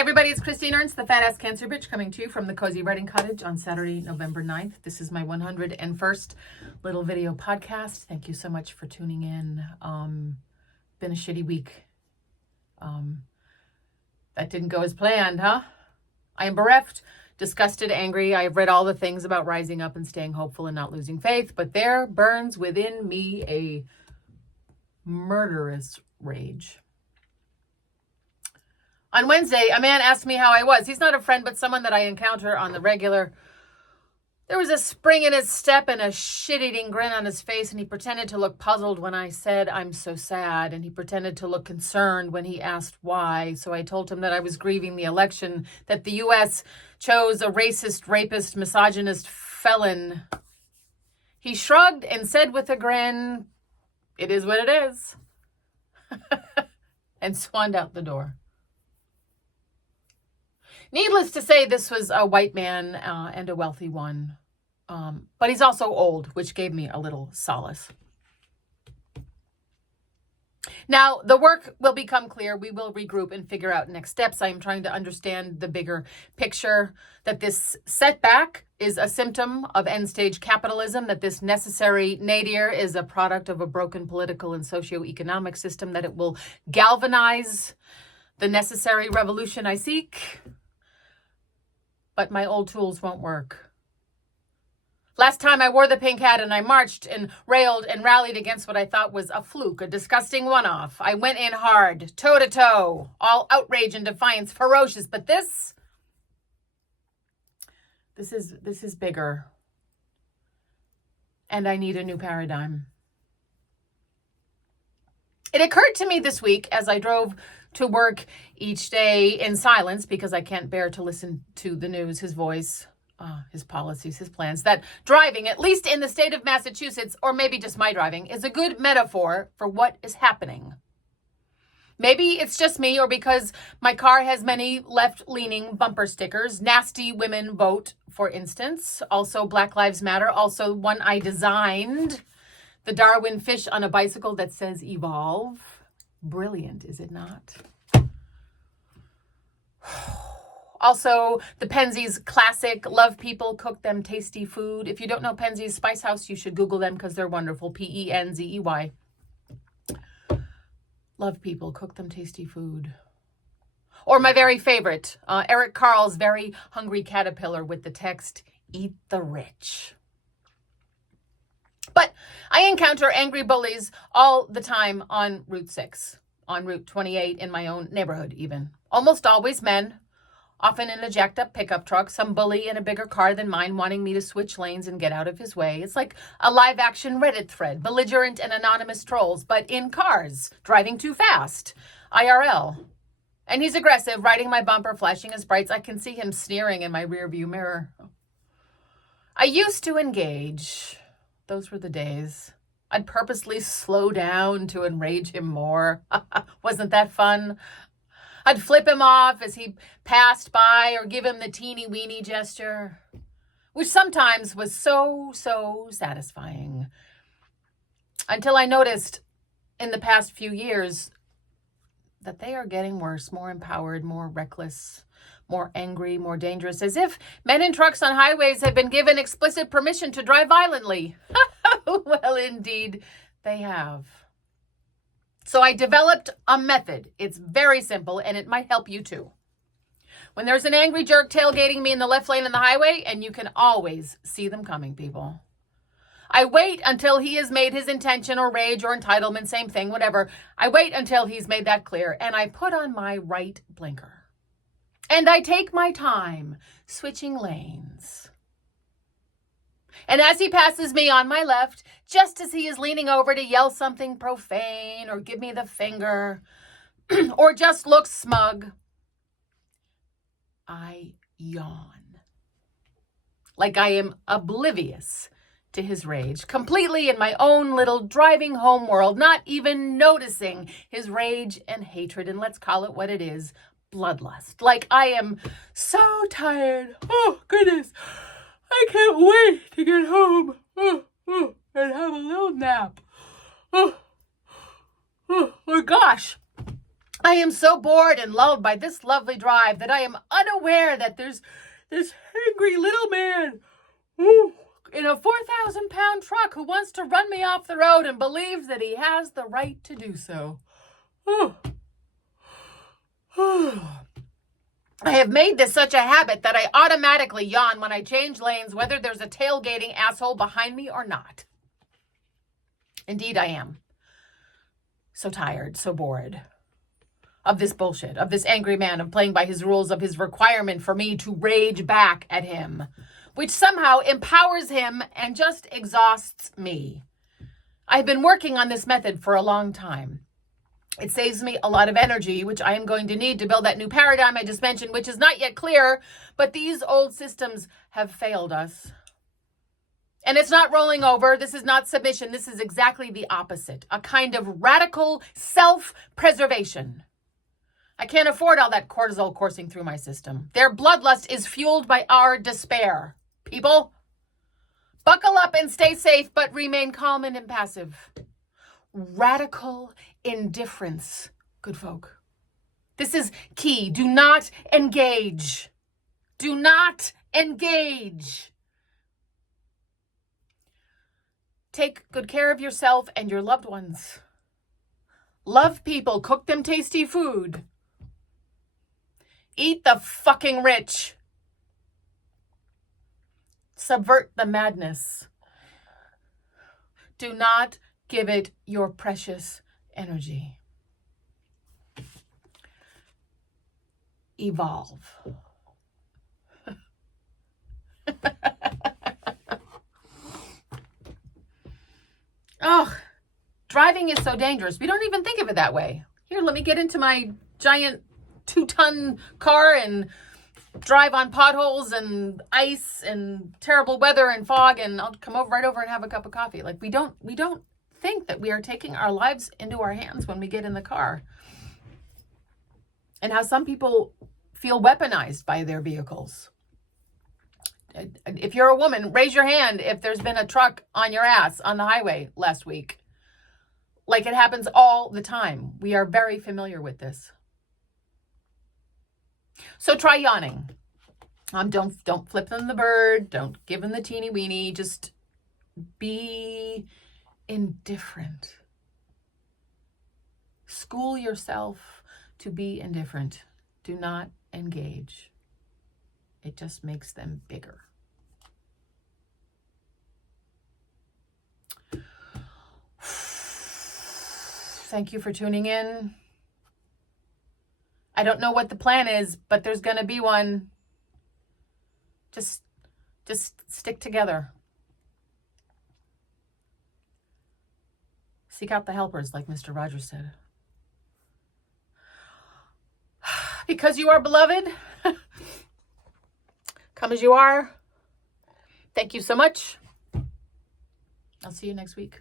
Hey everybody, it's Christine Ernst, the Fat Ass Cancer Bitch, coming to you from the Cozy Writing Cottage on Saturday, November 9th. This is my 101st little video podcast. Thank you so much for tuning in. Been a shitty week. That didn't go as planned, huh? I am bereft, disgusted, angry. I have read all the things about rising up and staying hopeful and not losing faith, but there burns within me a murderous rage. On Wednesday, a man asked me how I was. He's not a friend, but someone that I encounter on the regular. There was a spring in his step and a shit-eating grin on his face, and he pretended to look puzzled when I said, "I'm so sad," and he pretended to look concerned when he asked why. So I told him that I was grieving the election, that the U.S. chose a racist, rapist, misogynist felon. He shrugged and said with a grin, "It is what it is," and swanned out the door. Needless to say, this was a white man and a wealthy one. But he's also old, which gave me a little solace. Now, the work will become clear. We will regroup and figure out next steps. I am trying to understand the bigger picture, that this setback is a symptom of end-stage capitalism, that this necessary nadir is a product of a broken political and socioeconomic system, that it will galvanize the necessary revolution I seek. But my old tools won't work. Last time I wore the pink hat and I marched and railed and rallied against what I thought was a fluke, a disgusting one-off. I went in hard, toe-to-toe, all outrage and defiance, ferocious. But this is bigger. And I need a new paradigm. It occurred to me this week as I drove to work each day in silence, because I can't bear to listen to the news, his voice, his policies, his plans, that driving, at least in the state of Massachusetts, or maybe just my driving, is a good metaphor for what is happening. Maybe it's just me, or because my car has many left-leaning bumper stickers. Nasty women vote, for instance. Also Black Lives Matter. Also one I designed. The Darwin fish on a bicycle that says evolve. Brilliant, is it not? Also, the Penzies classic, love people, cook them tasty food. If you don't know Penzies Spice House, you should Google them because they're wonderful. P-E-N-Z-E-Y. Love people, cook them tasty food. Or my very favorite, Eric Carle's Very Hungry Caterpillar with the text, "Eat the rich." But I encounter angry bullies all the time on Route 6, on Route 28, in my own neighborhood even. Almost always men, often in a jacked-up pickup truck, some bully in a bigger car than mine wanting me to switch lanes and get out of his way. It's like a live-action Reddit thread, belligerent and anonymous trolls, but in cars, driving too fast, IRL. And he's aggressive, riding my bumper, flashing his brights. I can see him sneering in my rearview mirror. I used to engage. Those were the days. I'd purposely slow down to enrage him more. Wasn't that fun? I'd flip him off as he passed by, or give him the teeny weeny gesture, which sometimes was so satisfying. Until I noticed in the past few years that they are getting worse, more empowered, more reckless, more angry, more dangerous, as if men in trucks on highways have been given explicit permission to drive violently. Well, indeed, they have. So I developed a method. It's very simple, and it might help you too. When there's an angry jerk tailgating me in the left lane on the highway, and you can always see them coming, people, I wait until he has made his intention or rage or entitlement, same thing, whatever. I wait until he's made that clear, and I put on my right blinker. And I take my time switching lanes. And as he passes me on my left, just as he is leaning over to yell something profane or give me the finger or just look smug, I yawn. Like I am oblivious to his rage, completely in my own little driving home world, not even noticing his rage and hatred. And let's call it what it is, bloodlust. Like I am so tired. Oh, goodness. I can't wait to get home and have a little nap. Oh gosh. I am so bored and lulled by this lovely drive that I am unaware that there's this angry little man in a 4,000-pound truck who wants to run me off the road and believes that he has the right to do so. I have made this such a habit that I automatically yawn when I change lanes, whether there's a tailgating asshole behind me or not. Indeed, I am. So tired, so bored of this bullshit, of this angry man, of playing by his rules, of his requirement for me to rage back at him, which somehow empowers him and just exhausts me. I've been working on this method for a long time. It saves me a lot of energy, which I am going to need to build that new paradigm I just mentioned, which is not yet clear, but these old systems have failed us. And it's not rolling over. This is not submission. This is exactly the opposite, a kind of radical self-preservation. I can't afford all that cortisol coursing through my system. Their bloodlust is fueled by our despair. People, buckle up and stay safe, but remain calm and impassive. Radical indifference, good folk. This is key. Do not engage. Do not engage. Take good care of yourself and your loved ones. Love people. Cook them tasty food. Eat the fucking rich. Subvert the madness. Do not give it your precious energy. Evolve. Oh, driving is so dangerous. We don't even think of it that way. Here, let me get into my giant 2-ton car and drive on potholes and ice and terrible weather and fog, and I'll come right over and have a cup of coffee. Like, we don't think that we are taking our lives into our hands when we get in the car. And how some people feel weaponized by their vehicles. If you're a woman, raise your hand if there's been a truck on your ass on the highway last week. Like, it happens all the time. We are very familiar with this. So try yawning. Don't flip them the bird. Don't give them the teeny weeny. Just be indifferent. School yourself to be indifferent. Do not engage. It just makes them bigger. Thank you for tuning in. I don't know what the plan is, but there's going to be one. Just stick together. Seek out the helpers, like Mr. Rogers said. Because you are beloved. Come as you are. Thank you so much. I'll see you next week.